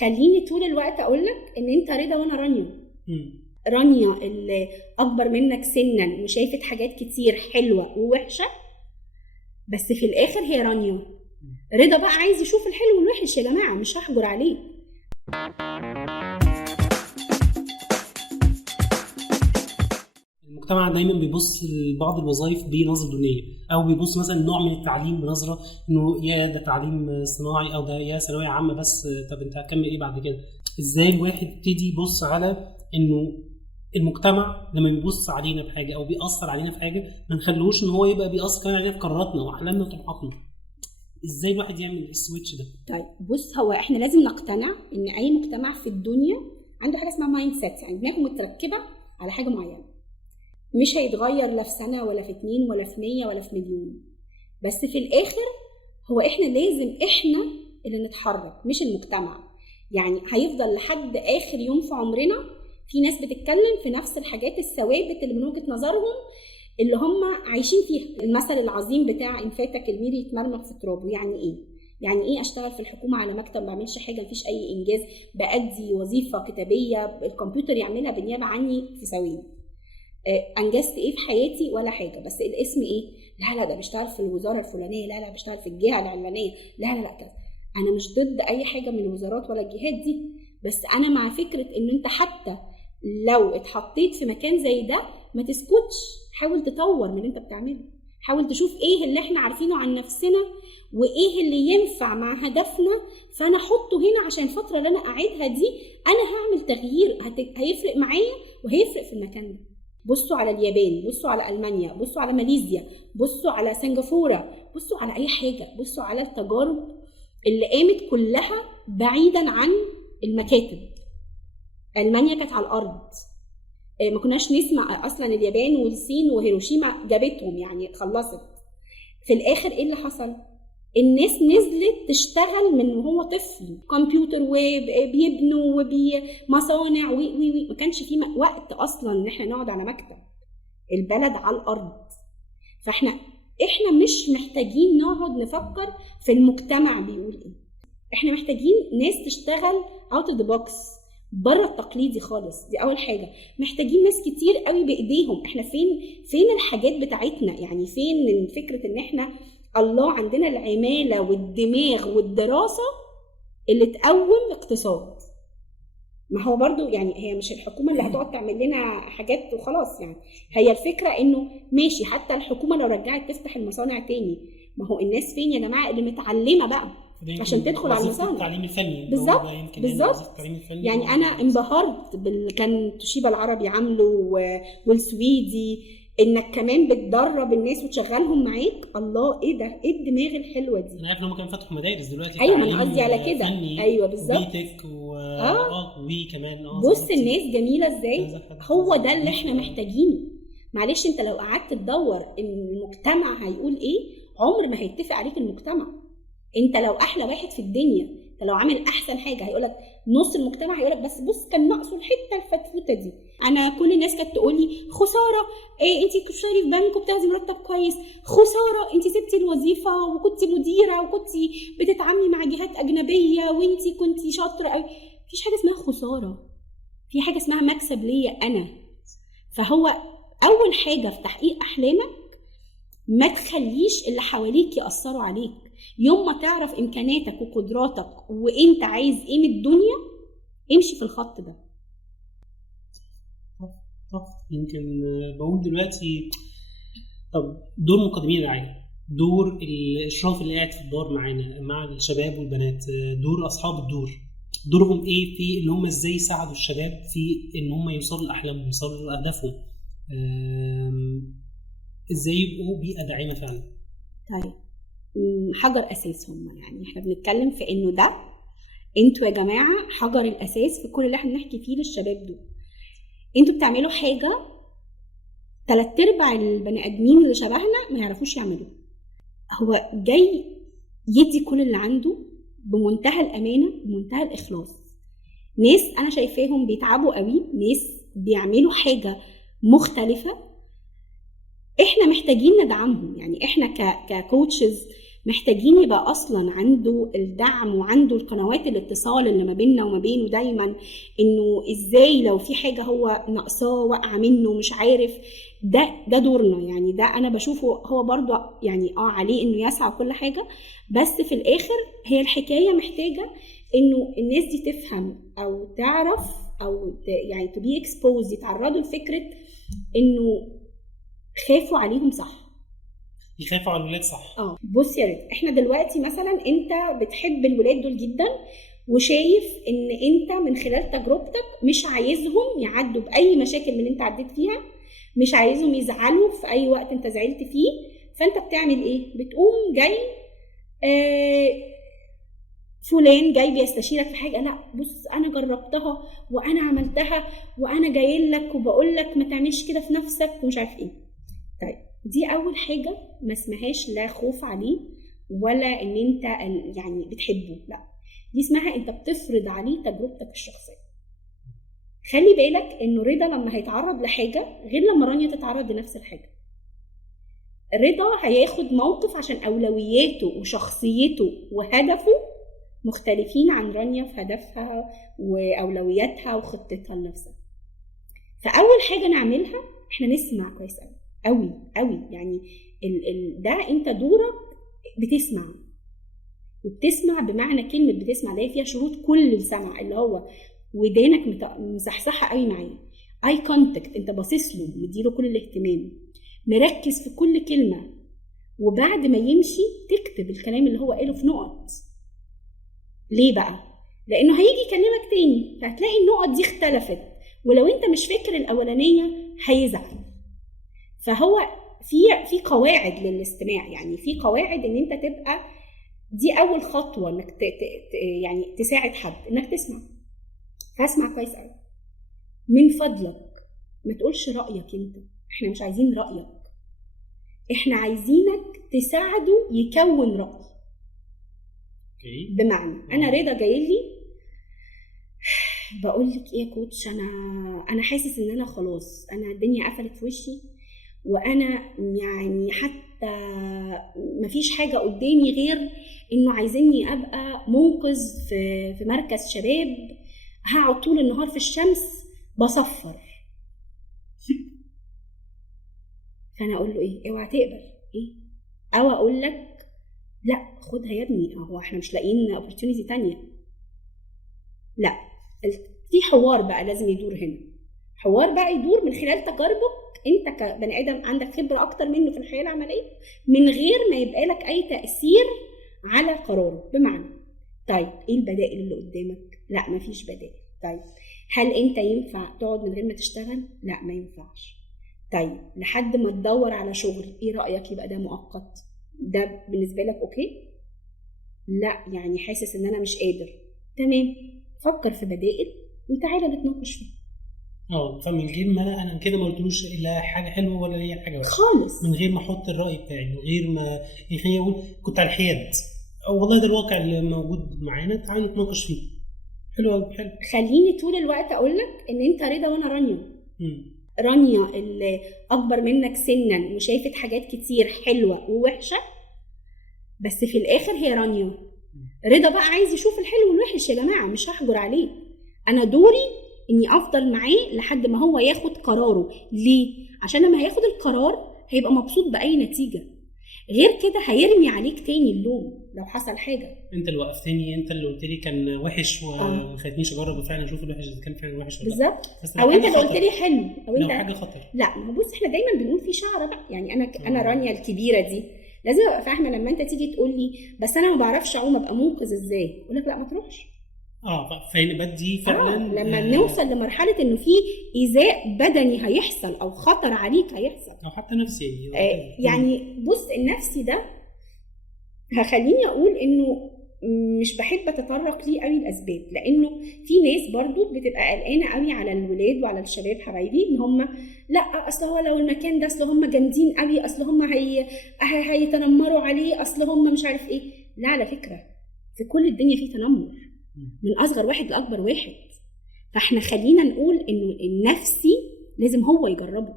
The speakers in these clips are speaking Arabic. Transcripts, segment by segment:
خليني طول الوقت اقولك ان انت رضا وانا رانيا. رانيا اللي اكبر منك سنا وشايفت حاجات كتير حلوه ووحشه، بس في الاخر هي رانيا. رضا بقى عايز يشوف الحلو والوحش يا جماعه، مش هحجر عليه. المجتمع دايما بيبص لبعض الوظائف بنظره دونيه، او بيبص مثلا نوع من التعليم بنظره انه يا ده تعليم صناعي او ده يا ثانويه عامه بس، طب انت هتكمل ايه بعد كده؟ ازاي الواحد يبتدي يبص على انه المجتمع لما بيبص علينا بحاجه او بيأثر علينا في حاجه ما نخلوش ان هو يبقى بيأثر كمان علينا في قراراتنا واحلامنا وطموحاتنا؟ ازاي الواحد يعمل السويتش ده؟ طيب بص، هو احنا لازم نقتنع ان اي مجتمع في الدنيا عنده حاجه اسمها مايند سيت، يعني دماغه متركبه على حاجه معينه، مش هيتغير لا في سنه ولا في 2 ولا في 100 ولا في مليون. بس في الاخر هو احنا لازم احنا اللي نتحرك مش المجتمع. يعني هيفضل لحد اخر يوم في عمرنا في ناس بتتكلم في نفس الحاجات الثوابت اللي من وجهة نظرهم اللي هم عايشين فيها. المثل العظيم بتاع ان فاتك المير يتمرمغ في ترابه. يعني ايه؟ يعني ايه اشتغل في الحكومه على مكتب ما بعملش حاجه، مفيش اي انجاز، بادي وظيفه كتابيه الكمبيوتر يعملها بالنيابه عني في ثواني. انجزت ايه في حياتي؟ ولا حاجه. بس الاسم ايه؟ لا ده بيشتغل في الوزاره الفلانيه، لا بيشتغل في الجهه العلانيه، لا كذا. انا مش ضد اي حاجه من الوزارات ولا الجهات دي، بس انا مع فكره ان انت حتى لو اتحطيت في مكان زي ده ما تسكتش، حاول تطور من اللي انت بتعمله، حاول تشوف ايه اللي احنا عارفينه عن نفسنا وايه اللي ينفع مع هدفنا، فانا احطه هنا عشان الفتره اللي انا قاعدها دي انا هعمل تغيير هيفرق معايا وهيفرق في المكان ده. بصوا على اليابان، بصوا على ألمانيا، بصوا على ماليزيا، بصوا على سنغافورة، بصوا على أي حاجة، بصوا على التجارب اللي قامت كلها بعيدا عن المكاتب. ألمانيا كانت على الأرض، ما كناش نسمع أصلا اليابان والصين وهيروشيما جابتهم، يعني خلصت. في الآخر إيه اللي حصل؟ الناس نزلت تشتغل من وهو طفل، كمبيوتر وبيبنوا ومصانع ما كانش في وقت اصلا ان احنا نقعد على مكتب، البلد على الارض. فاحنا مش محتاجين نقعد نفكر في المجتمع بيقول ايه، احنا محتاجين ناس تشتغل out of the box، بره التقليدي خالص. دي اول حاجه. محتاجين ناس كتير قوي بايديهم. احنا فين الحاجات بتاعتنا؟ يعني فين فكره ان احنا الله عندنا العمالة والدماغ والدراسة اللي تقوم اقتصاد؟ ما هو برضو يعني هي مش الحكومة اللي هتقعد تعمل لنا حاجات وخلاص. يعني هي الفكرة انه ماشي حتى الحكومة لو رجعت تفتح المصانع تاني، ما هو الناس فين يا جماعة اللي متعلمة بقى عشان تدخل على المصانع؟ التعليم الفني بالظبط. يعني انا انبهرت كان توشيبا العربي عامله والسويدي، انك كمان بتدرب الناس وتشغلهم معاك. الله، ايه ده؟ ايه الدماغ الحلوه دي؟ انا عارف انهم كانوا فتحوا مدارس دلوقتي. ايوه، انا قصدي على كده. ايوه بالظبط. بيتك وكمان بص الناس جميله ازاي. هو ده اللي احنا محتاجينه. معلش انت لو قعدت تدور ان المجتمع هيقول ايه، عمر ما هيتفق عليك المجتمع. انت لو احلى واحد في الدنيا، انت لو عامل احسن حاجه، هيقولك نص المجتمع هيقولك بص كان ناقصه الحته الفتفوته دي. انا كل الناس كانت تقول لي خساره ايه انت بتشتغلي في بنك وبتاخدي مرتب كويس، خساره انت سبتي الوظيفه وكنت مديره وكنت بتتعاملي مع جهات اجنبيه وانت كنت شاطره قوي. مفيش حاجه اسمها خساره، في حاجه اسمها مكسب ليا انا. فهو اول حاجه في تحقيق احلامك ما تخليش اللي حواليك ياثروا عليك. يوم ما تعرف امكاناتك وقدراتك وانت عايز ايه من الدنيا، امشي في الخط ده. يمكن بقول دلوقتي، طب دور مقدمين الرعاية، دور الاشراف اللي قاعد في الدار معانا مع الشباب والبنات، دور اصحاب الدور، دورهم ايه في ان هم ازاي يساعدوا الشباب في ان هم يوصلوا لاحلامهم، يوصلوا لاهدافهم، ازاي يبقوا بيئة داعمة فعلا؟ طيب حجر اساس هم، يعني احنا بنتكلم في انه ده انتوا يا جماعه حجر الاساس في كل اللي احنا بنحكي فيه للشباب دول. انتوا بتعملوا حاجه 3/4 البني ادمين اللي شبهنا ما يعرفوش يعملوه. هو جاي يدي كل اللي عنده بمنتهى الامانه بمنتهى الاخلاص. ناس انا شايفاهم بيتعبوا قوي، ناس بيعملوا حاجه مختلفه، احنا محتاجين ندعمهم. يعني احنا ككوتشز محتاجين يبقى اصلا عنده الدعم وعنده القنوات الاتصال اللي ما بيننا وما بينه دايما، انه ازاي لو في حاجه هو ناقصاه واقع منه مش عارف. ده دورنا يعني. ده انا بشوفه هو برضو يعني عليه انه يسعى كل حاجه، بس في الاخر هي الحكايه محتاجه انه الناس دي تفهم او تعرف او يعني to be exposed، يتعرضوا لفكره انه خافوا عليهم صح، يخافوا على الولاد صح. بص يا ريت، احنا دلوقتي مثلا انت بتحب الولاد دول جدا وشايف ان انت من خلال تجربتك مش عايزهم يعدوا باي مشاكل من اللي انت عديت فيها، مش عايزهم يزعلوا في اي وقت انت زعلت فيه. فانت بتعمل ايه؟ بتقوم جاي فلان جاي بيستشيرك في حاجه، لا بص انا جربتها وانا عملتها وانا جاي لك وبقول لك ما تعملش كده في نفسك ومش عارف ايه. طيب دي اول حاجه ما اسمهاش لا خوف عليه ولا ان انت يعني بتحبه، لا، دي اسمها انت بتفرض عليه تجربتك الشخصيه. خلي بالك انه رضا لما هيتعرض لحاجه غير لما رانيا تتعرض لنفس الحاجه. رضا هياخد موقف عشان اولوياته وشخصيته وهدفه مختلفين عن رانيا في هدفها واولوياتها وخطتها لنفسها. فاول حاجه نعملها احنا نسمع كويس قوي قوي. يعني ده انت دورك بتسمع، وبتسمع بمعنى كلمه بتسمع اللي هي فيها شروط كل السمع، اللي هو ودانك مصحصحه قوي معاه، اي كونتاكت، انت باصص له مديله كل الاهتمام، مركز في كل كلمه، وبعد ما يمشي تكتب الكلام اللي هو قاله في نقط. ليه بقى؟ لانه هيجي يكلمك تاني فهتلاقي النقط دي اختلفت، ولو انت مش فاكر الاولانيه هيزعل. فهو في قواعد للاستماع، يعني في قواعد ان انت تبقى دي اول خطوه انك يعني تساعد حد انك تسمع. فاسمع كويس قوي من فضلك، ما تقولش رايك انت، احنا مش عايزين رايك، احنا عايزينك تساعده يكون راي. بمعنى انا رضا جاي لي بقول لك ايه يا كوتش، انا حاسس ان انا خلاص انا الدنيا قفلت في وشي، وانا يعني حتى مفيش حاجه قدامي غير انه عايزيني ابقى منقذ في مركز شباب، هقعد طول النهار في الشمس بصفر. فانا اقول له ايه؟ اوعى تقبل ايه، او اقول لك لا خدها يا ابني، هو احنا مش لاقيين opportunity تانية. لا، في حوار بقى لازم يدور هنا، حوار بقى يدور من خلال تجاربك انت كبني ادم عندك خبره اكتر منه في الحياه العمليه، من غير ما يبقى لك اي تاثير على قراره. بمعنى طيب ايه البدائل اللي قدامك؟ لا مفيش بدائل. طيب هل انت ينفع تقعد من غير ما تشتغل؟ لا ما ينفعش. طيب لحد ما تدور على شغل، ايه رايك يبقى ده مؤقت؟ ده بالنسبه لك اوكي؟ لا يعني حاسس ان انا مش قادر. تمام، فكر في بدائل وتعالى نتناقش فيه. فمن غير ما انا كده ما قلتلوش لا حاجه حلوه ولا هي حاجه وحشه خالص، من غير ما احط الراي بتاعي، من غير ما خليني اقول كنت على الحياد، او والله ده الواقع اللي موجود معانا تعالوا نتناقش فيه. حلو قوي، حلو. خليني طول الوقت اقول لك ان انت رضا وانا رانيا. رانيا اللي اكبر منك سنا وشايفت حاجات كتير حلوه ووحشه، بس في الاخر هي رانيا. رضا بقى عايز يشوف الحلو والوحش. يا جماعه مش هحجر عليه، انا دوري اني افضل معاه لحد ما هو ياخد قراره. ليه؟ عشان لما هياخد القرار هيبقى مبسوط باي نتيجه، غير كده هيرمي عليك تاني اللوم لو حصل حاجه. انت اللي وقفتني، انت اللي قلت لي كان وحش وما خلتنيش اجرب وفعلا اشوف الوحش اذا كان فعلا وحش ولا لا. بالظبط. او انت اللي قلت لي حلو، او لو انت حاجه خطر. لا ما هو بص احنا دايما بنقول في شعره بقى، يعني انا رانيا الكبيره دي لازم ابقى فاهمه لما انت تيجي تقول لي بس انا ما بعرفش اعوم ابقى منقذ ازاي، اقول لك لا ما تروحش. فين بدي فعلا لما نوصل لمرحله انه في ايذاء بدني هيحصل او خطر عليك هيحصل او حتى نفسي يعني بص النفسي ده هخليني اقول انه مش بحب اتطرق ليه قوي الاسباب، لانه في ناس برضو بتبقى قلقانه قوي على الولاد وعلى الشباب حبايبي ان هم لا اصل هو لو المكان ده اصل هم جامدين قوي، اصل هم هيتنمروا عليه، اصل هم مش عارف ايه. لا على فكره في كل الدنيا في تنمر من اصغر واحد لاكبر واحد. فاحنا خلينا نقول انه النفسي لازم هو يجربه،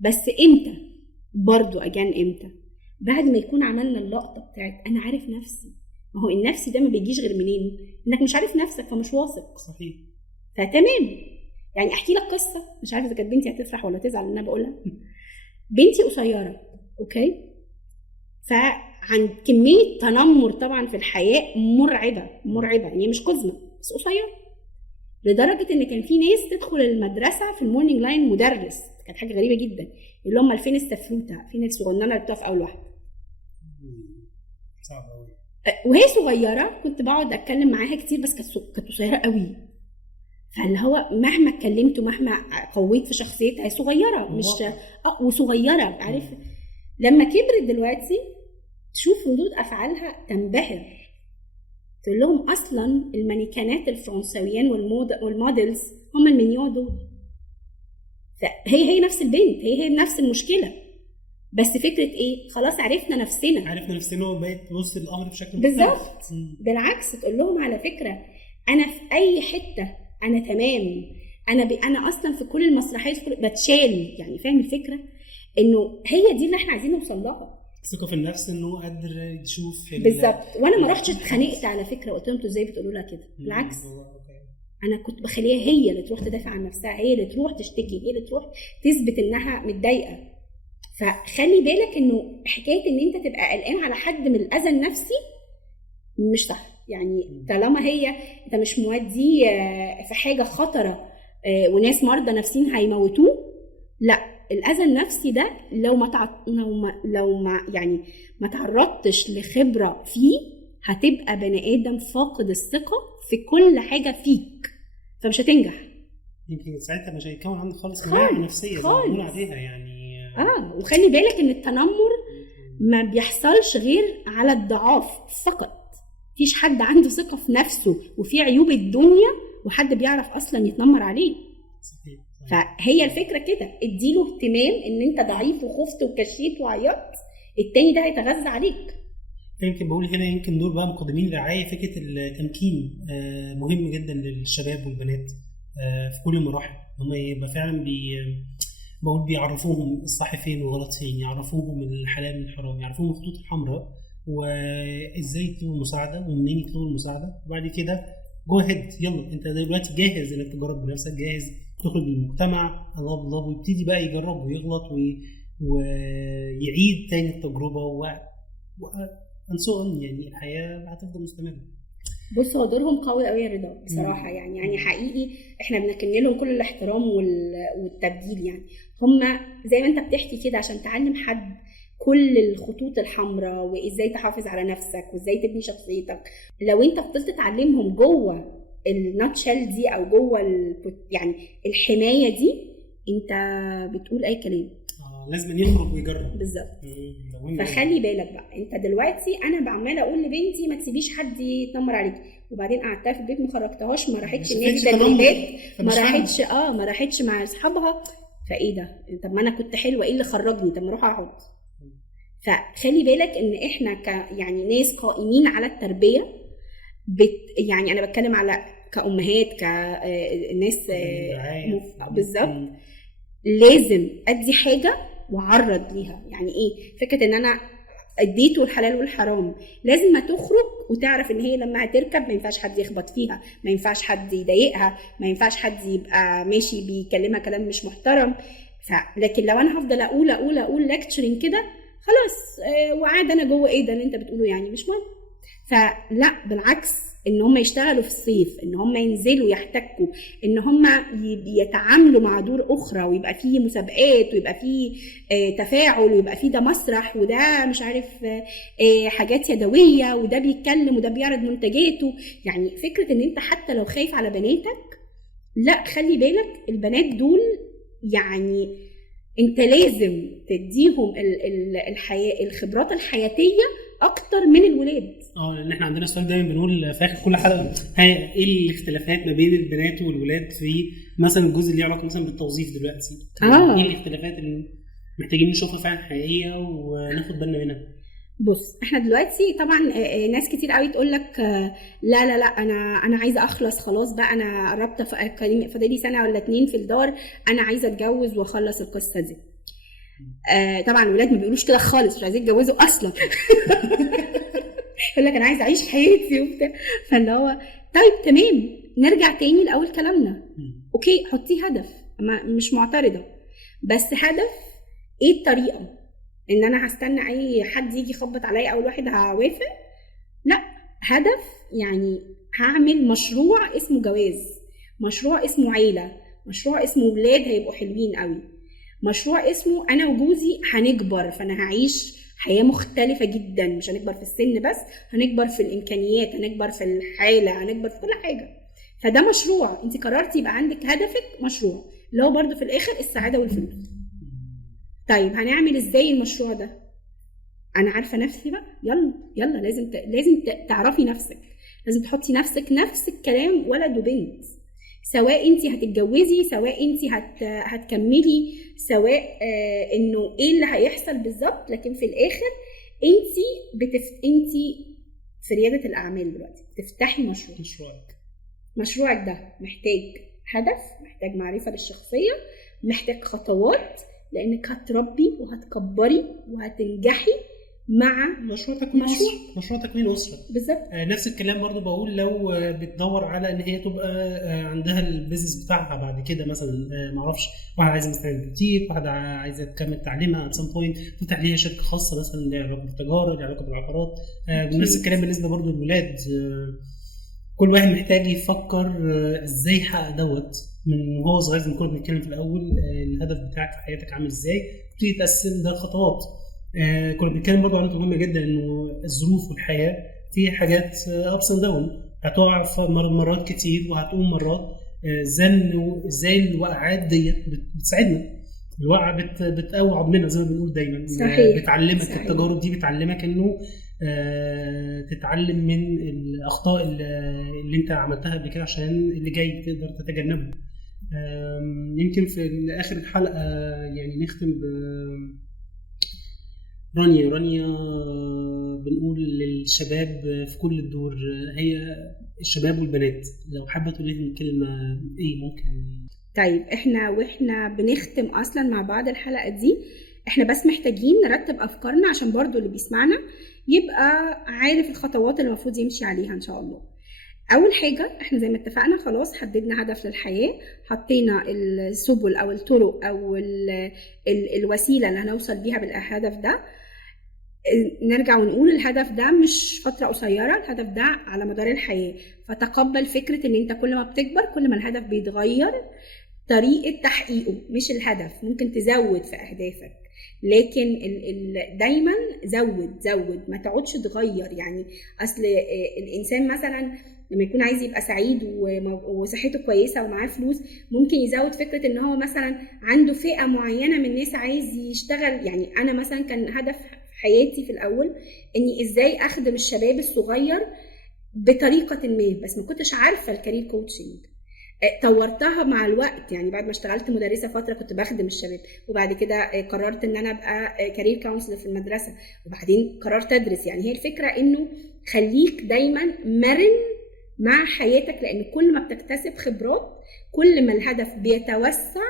بس امتى برضو امتى بعد ما يكون عملنا اللقطه بتاعت انا عارف نفسي. ما هو النفسي ده ما بيجيش غير منين؟ انك مش عارف نفسك فمش واثق. صحيح. فتمام. يعني احكي لك قصه، مش عارفه اذا كانت بنتي هتفرح ولا تزعل ان انا بقولها. بنتي قصيره، اوكي، فعن كميه تنمر طبعا في الحياه مرعبه، يعني مش قزمه بس قصيره، لدرجه ان كان في ناس تدخل المدرسه في المورنينج لاين مدرس، كانت حاجه غريبه جدا، اللي هم الفين السفروته، فين الصغننه اللي بتقف اول واحده. صعب قوي. وهي صغيره كنت بقعد اتكلم معاها كتير، بس كانت قصيره قوي، فاللي هو مهما اتكلمت ومهما قويت في شخصيتها، هي صغيره مش وصغيره، عارف. لما كبرت دلوقتي تشوف ردود افعالها تنبهر، تقول لهم اصلا المانيكانات الفرنساويين والموديلز هم المنيو دول. فهي نفس البنت، هي نفس المشكله، بس فكره ايه؟ خلاص عرفنا نفسنا وبقيت تبص الامر بشكل بالظبط. بالعكس تقول لهم على فكره انا في اي حته انا تمام، انا اصلا في كل المسرحيات بتشال، يعني فاهم الفكره؟ انه هي دي اللي احنا عايزين نوصل لها، ثقه في النفس، انه قادر يشوف بالظبط. وانا ما رحتش اتخانقت على فكره، قلت لهم انتوا ازاي بتقولوا لها كده؟ بالعكس انا كنت بخليها هي اللي تروح تدافع عن نفسها، هي اللي تروح تشتكي، هي اللي تروح تثبت انها متضايقه. فخلي بالك انه حكايه ان انت تبقى قلقان على حد من الاذى النفسي مش صح. يعني طالما هي انت مش موديه في حاجه خطره وناس مرضى نفسيين هيموتوه، لا، الاذى النفسي ده لو ما يعني ما تعرضتش لخبره فيه، هتبقى بني ادم فاقد الثقه في كل حاجه فيك، فمش هتنجح. يمكن ساعتها مش هيكون عندك خالص مناعه نفسيه زي ما بنقول عليها يعني. وخلي بالك ان التنمر ما بيحصلش غير على الضعاف فقط. مفيش حد عنده ثقه في نفسه وفي عيوب الدنيا وحد بيعرف اصلا يتنمر عليه. صحيح. فهي الفكره كده، اديله اهتمام ان انت ضعيف وخفت وكشيت وعيطت، التاني ده هيتغذى عليك. يمكن بقول هنا يمكن دول بقى مقدمين رعايه، فكره التمكين مهم جدا للشباب والبنات في كل المراحل، هم يبقى فعلا بقول بيعرفوهم الصح فين وغلط فين، يعرفوهم الحلال من الحرام، يعرفوهم الخطوط الحمراء وازاي يطلبوا المساعده ومنين يطلبوا المساعده. وبعد كده جو هيد، يلا انت دلوقتي جاهز انك تجرب بنفسك، جاهز تخرج للمجتمع، الله ويبتدي بقى يجرب ويغلط ويعيد تاني التجربه يعني الحياه هتفضل مستمره. بص، هو دورهم قوي قوي يا رضا بصراحه. يعني حقيقي احنا بنكن لهم كل الاحترام والتبديل. يعني هم زي ما انت بتحكي كده عشان تعلم حد كل الخطوط الحمراء وازاي تحافظ على نفسك وازاي تبني شخصيتك. لو انت فضلت تعلمهم جوه الناتشل دي او جوه يعني الحمايه دي، انت بتقول اي كلام. لازم يخرج ويجرب. بالظبط. فخلي بالك بقى، انت دلوقتي انا بعمله اقول لبنتي ما تسيبيش حد يتنمر عليك، وبعدين قعدتها في البيت ما خرجتهاش، ما راحتش النادي تدريبات، ما راحتش مع اصحابها. فايه ده؟ طب ما انا كنت حلوه، ايه اللي خرجني؟ طب ما اروح اقعد. فخلي بالك ان احنا يعني ناس قائمين على التربيه، يعني انا بتكلم على كأمهات، كناس بالظبط، لازم ادي حاجه وعرض ليها. يعني ايه فكره ان انا اديته الحلال والحرام؟ لازم ما تخرج وتعرف ان هي لما هتركب ما ينفعش حد يخبط فيها، ما ينفعش حد يضايقها، ما ينفعش حد يبقى ماشي بيكلمها كلام مش محترم. لكن لو انا هفضل اقول لكتشرين كده، خلاص وعاد انا جوه ايه ده اللي انت بتقوله؟ يعني مش مهم. فلا، بالعكس، ان هم يشتغلوا في الصيف، ان هم ينزلوا يحتكوا، ان هم يتعاملوا مع دور اخرى، ويبقى فيه مسابقات، ويبقى فيه تفاعل، ويبقى فيه ده مسرح، وده مش عارف حاجات يدويه، وده بيتكلم وده بيعرض منتجاته. يعني فكره ان انت حتى لو خايف على بناتك، لا، خلي بالك البنات دول يعني انت لازم تديهم الخبرات الحياتيه اكتر من الولاد. لان احنا عندنا سؤال دايما بنقول في اخر كل حلقه، ايه الاختلافات ما بين البنات والولاد في مثلا الجزء اللي له علاقه مثلا بالتوظيف دلوقتي؟ ايه الاختلافات اللي محتاجين نشوفها فعلا حقيقيه وناخد بالنا منها؟ بص، احنا دلوقتي طبعا ناس كتير قوي تقول لك لا انا عايزه اخلص خلاص بقى، انا قربت فاضلي سنه ولا 2 في الدار، انا عايزه اتجوز واخلص القصه دي. طبعا الولاد ما بيقولوش كده خالص، مش عايزين يتجوزوا اصلا. يقول لك انا عايز اعيش حياتي وبتاع. فاللي هو طيب تمام، نرجع تاني لاول كلامنا. اوكي حطي هدف، مش معترضه، بس هدف ايه الطريقه؟ ان انا هستنى اي حد يجي يخبط عليا اول واحد هوافق؟ لا، هدف يعني هعمل مشروع اسمه جواز، مشروع اسمه عيله، مشروع اسمه ولاد هيبقوا حلوين قوي، مشروع اسمه انا وجوزي هنكبر، فانا هعيش حياه مختلفه جدا، مش هنكبر في السن بس، هنكبر في الامكانيات، هنكبر في الحاله، هنكبر في كل حاجه. فده مشروع انت قررتي يبقى عندك هدفك مشروع، اللي هو برضو في الاخر السعاده والفلوس. طيب هنعمل ازاي المشروع ده؟ انا عارفه نفسي بقى، يلا لازم تعرفي نفسك، لازم تحطي نفسك نفس الكلام، ولد وبنت، سواء انت هتتجوزي، سواء انت هتكملي، سواء انه ايه اللي هيحصل بالظبط، لكن في الاخر انت في رياده الاعمال دلوقتي بتفتحي مشروعك ده محتاج هدف، محتاج معرفه بالشخصيه، محتاج خطوات، لانك هتربي وهتكبري وهتنجحي مع مشروع تكوين أسرة. بالظبط. نفس الكلام برضو بقول لو بتدور على ان هي تبقى عندها البيزنس بتاعها بعد كده، مثلا معرفش واحد عايزه مثلا بوتيك، واحد عايزه تكمل تعليمها at some point تفتح ليها شركه خاصه مثلا ليها علاقه بالتجاره، ليها علاقه بالعقارات. نفس الكلام بالنسبه برضو للولاد، كل واحد محتاج يفكر ازاي يحقق دوت من وهو صغير. زي ما كنا بنتكلم في الاول، الهدف بتاعك في حياتك عامل ازاي، تبتدي تقسم ده خطوات. كنا بنتكلم برضو عن نقطة مهمة جدا، انه الظروف والحياة فيها حاجات ups and down، هتقع في مرات كتير وهتقوم مرات. ازاي الوقعات دي بتساعدنا، الوقعة بتقوي عضمنا زي ما بنقول دايما. صحيح. بتعلمك صحيح. التجارب دي بتعلمك انه تتعلم من الاخطاء اللي انت عملتها قبل كده عشان اللي جاي تقدر تتجنبه. يمكن في اخر الحلقة يعني نختم رانيا بنقول للشباب في كل الدور، هي الشباب والبنات، لو حابة تقولي لهم كلمة ايه ممكن؟ طيب واحنا بنختم اصلا مع بعض الحلقة دي، احنا بس محتاجين نرتب افكارنا عشان برضو اللي بيسمعنا يبقى عارف الخطوات اللي المفروض يمشي عليها ان شاء الله. اول حاجة احنا زي ما اتفقنا خلاص حددنا هدف للحياة، حطينا السبل او الطرق او الوسيلة اللي هنوصل بيها بالهدف ده. نرجع ونقول الهدف ده مش فترة قصيرة، الهدف ده على مدار الحياة، فتقبل فكرة ان انت كل ما بتكبر كل ما الهدف بيتغير طريقة تحقيقه، مش الهدف. ممكن تزود في اهدافك، لكن دايما زود، ما تقعدش تغير. يعني اصل الانسان مثلا لما يكون عايز يبقى سعيد وصحته كويسة ومعاه فلوس، ممكن يزود فكرة ان هو مثلا عنده فئة معينة من الناس عايز يشتغل. يعني انا مثلا كان هدف حياتي في الاول اني ازاي اخدم الشباب الصغير بطريقه ما، بس ما كنتش عارفه الكارير كوتشنج. طورتها مع الوقت، يعني بعد ما اشتغلت مدرسه فتره كنت بخدم الشباب، وبعد كده قررت ان انا ابقى كارير كونسلر في المدرسه، وبعدين قررت ادرس. يعني هي الفكره انه خليك دايما مرن مع حياتك، لان كل ما بتكتسب خبرات كل ما الهدف بيتوسع،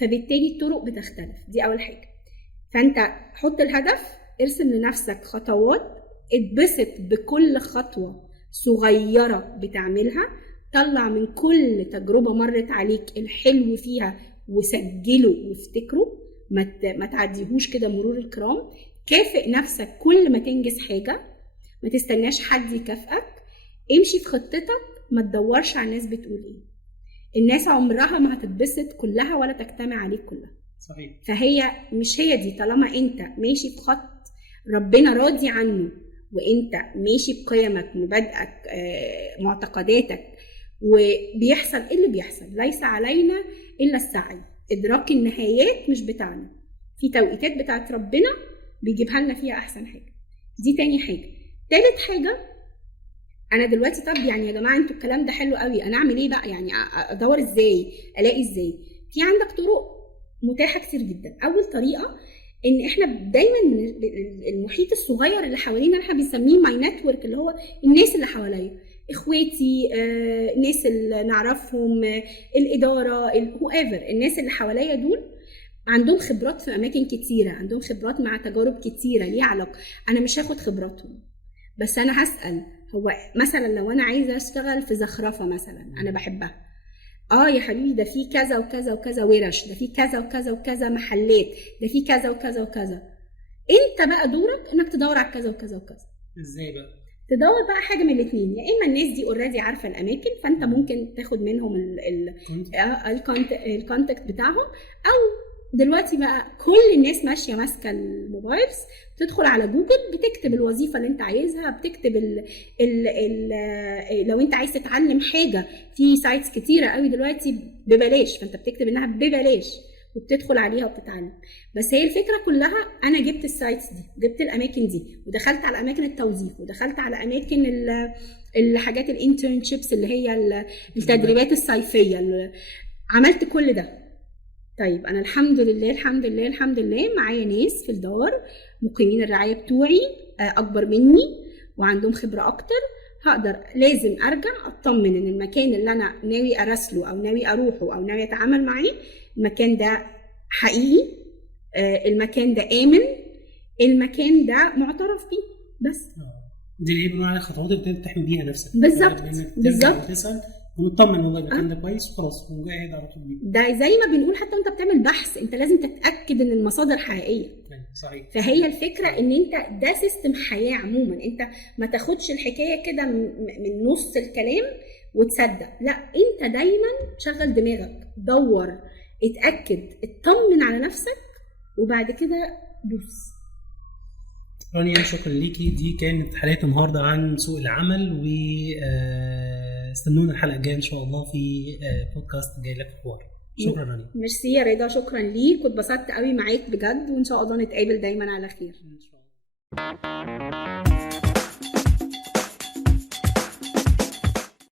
فبالتالي الطرق بتختلف. دي اول حاجه. فانت حط الهدف، ارسم لنفسك خطوات، اتبسط بكل خطوة صغيرة بتعملها، طلع من كل تجربة مرت عليك الحلو فيها وسجله وافتكره، ما تعديهوش كده مرور الكرام. كافئ نفسك كل ما تنجز حاجة، ما تستناش حد يكافئك، امشي في خطتك، ما تدورش على الناس بتقول ايه. الناس عمرها ما هتتبسط كلها ولا تجتمع عليك كلها. صحيح. فهي مش هي دي. طالما انت ماشي في خط ربنا راضي عنه، وانت ماشي بقيمك، مبادئك، معتقداتك، وبيحصل ايه اللي بيحصل، ليس علينا الا السعي. ادراك النهايات مش بتاعنا، في توقيتات بتاعت ربنا بيجيبها لنا فيها احسن حاجه. دي تاني حاجه. تالت حاجه، انا دلوقتي طب يعني يا جماعه انتوا الكلام ده حلو قوي، انا اعمل ايه بقى؟ يعني ادور ازاي، الاقي ازاي؟ في عندك طرق متاحه كتير جدا. اول طريقه ان احنا دايما من المحيط الصغير اللي حوالينا، احنا بنسميه ماي نتورك، اللي هو الناس اللي حواليا، اخواتي، الناس اللي نعرفهم، الاداره، whoever، الناس اللي حواليا دول عندهم خبرات في اماكن كتيره، عندهم خبرات مع تجارب كتيره ليها علاقه. انا مش هاخد خبراتهم، بس انا هسال هو مثلا لو انا عايزه اشتغل في زخرفه مثلا انا بحبها، يا حبيبي ده في كذا وكذا وكذا ورش، ده في كذا وكذا وكذا محلات، ده في كذا وكذا وكذا. انت بقى دورك انك تدور على كذا وكذا وكذا. ازاي بقى؟ تدور بقى حاجه من الاثنين، يا اما الناس دي اوريدي عارفه الاماكن فانت ممكن تاخد منهم الكونتاكت بتاعهم، او دلوقتي بقى كل الناس ماشيه ماسكه الموبايلز، تدخل على جوجل بتكتب الوظيفه اللي انت عايزها، بتكتب لو انت عايز تتعلم حاجه في سايتس كتيره قوي دلوقتي ببلاش، فانت بتكتب انها ببلاش وبتدخل عليها وبتتعلم. بس هي الفكره كلها انا جبت السايتس دي، جبت الاماكن دي، ودخلت على اماكن التوظيف، ودخلت على اماكن الحاجات الانترنشيبس اللي هي التدريبات الصيفيه، عملت كل ده. طيب انا الحمد لله معايا ناس في الدار مقيمين الرعايه بتوعي اكبر مني وعندهم خبره اكتر، هقدر لازم ارجع اطمن ان المكان اللي انا ناوي اراسله او ناوي اروحه او ناوي اتعامل معاه المكان ده حقيقي، المكان ده آمن، المكان ده معترف بيه. بس دي اللي بنقول عليها خطوات اللي بتحمي بيها نفسك. بالظبط وتسأل ونطمن والله المكان ده كويس وخلاص ونقعد على طول بيه. ده زي ما بنقول حتى وانت بتعمل بحث انت لازم تتاكد ان المصادر حقيقيه. صحيح. فهي الفكره ان انت ده سيستم حياه عموما، انت ما تاخدش الحكايه كده من نص الكلام وتصدق، لا انت دايما شغل دماغك، دور، اتاكد، اطمن على نفسك وبعد كده دوس. رانيا شكرا ليكي، دي كانت حلقه النهارده عن سوق العمل، و استنونا الحلقه الجايه ان شاء الله في بودكاست جاي لك حوار. شكرا رانيا. ميرسي يا رضا، شكرا ليك واتبسطت قوي معاك بجد، وان شاء الله نتقابل دايما على خير ان شاء الله.